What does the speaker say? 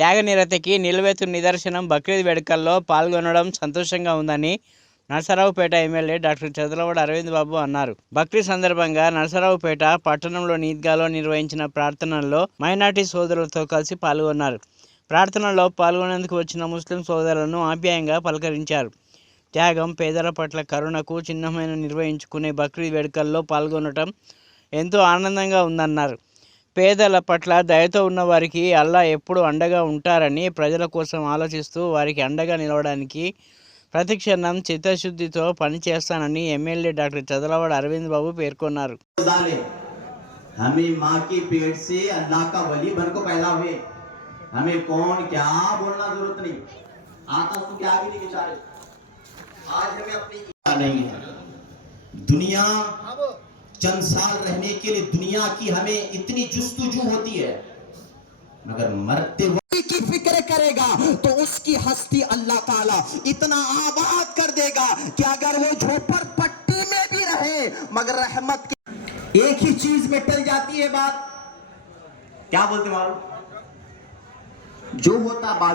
త్యాగనిరతికి నిలువెత్తు నిదర్శనం బక్రీద్ వేడుకల్లో పాల్గొనడం సంతోషంగా ఉందని నరసరావుపేట ఎమ్మెల్యే డాక్టర్ చదలవాడ అరవింద్ బాబు అన్నారు. బక్రీద్ సందర్భంగా నరసరావుపేట పట్టణంలోని ఈద్గాలో నిర్వహించిన ప్రార్థనల్లో మైనార్టీ సోదరులతో కలిసి పాల్గొన్నారు. ప్రార్థనలో పాల్గొనేందుకు వచ్చిన ముస్లిం సోదరులను ఆప్యాయంగా పలకరించారు. త్యాగం పేదల పట్ల కరుణకు చిహ్నమైన నిర్వహించుకునే బక్రీద్ వేడుకల్లో పాల్గొనటం ఎంతో ఆనందంగా ఉందన్నారు. పేదల పట్ల దయతో ఉన్న వారికి అల్లా ఎప్పుడు అండగా ఉంటారని ప్రజల కోసం ఆలోచిస్తూ వారికి అండగా నిలవడానికి ప్రతిక్షణం చిత్తశుద్ధితో పనిచేస్తానని ఎమ్మెల్యే డాక్టర్ చదలవాడ అరవింద్ బాబు పేర్కొన్నారు जालिम हमें माँ के पेट से अल्लाह का वली बन को पैदा हुए हमें कौन क्या बोलना जरूरत नहीं आता तो क्या भी नहीं बेचारे आज हमें अपनी इच्छा नहीं है दुनिया चंद साल रहने के लिए दुनिया की हमें इतनी जुस्तुजू होती है। मगर मरते की फ़िक्र करेगा तो उसकी हस्ती अल्लाह ताला इतना आबाद कर देगा कि अगर वो झोपड़ पट्टी में भी रहे, मगर रहमत की एक ही चीज़ में टल जाती है बात। क्या बोलते मालूम? जो होता बाद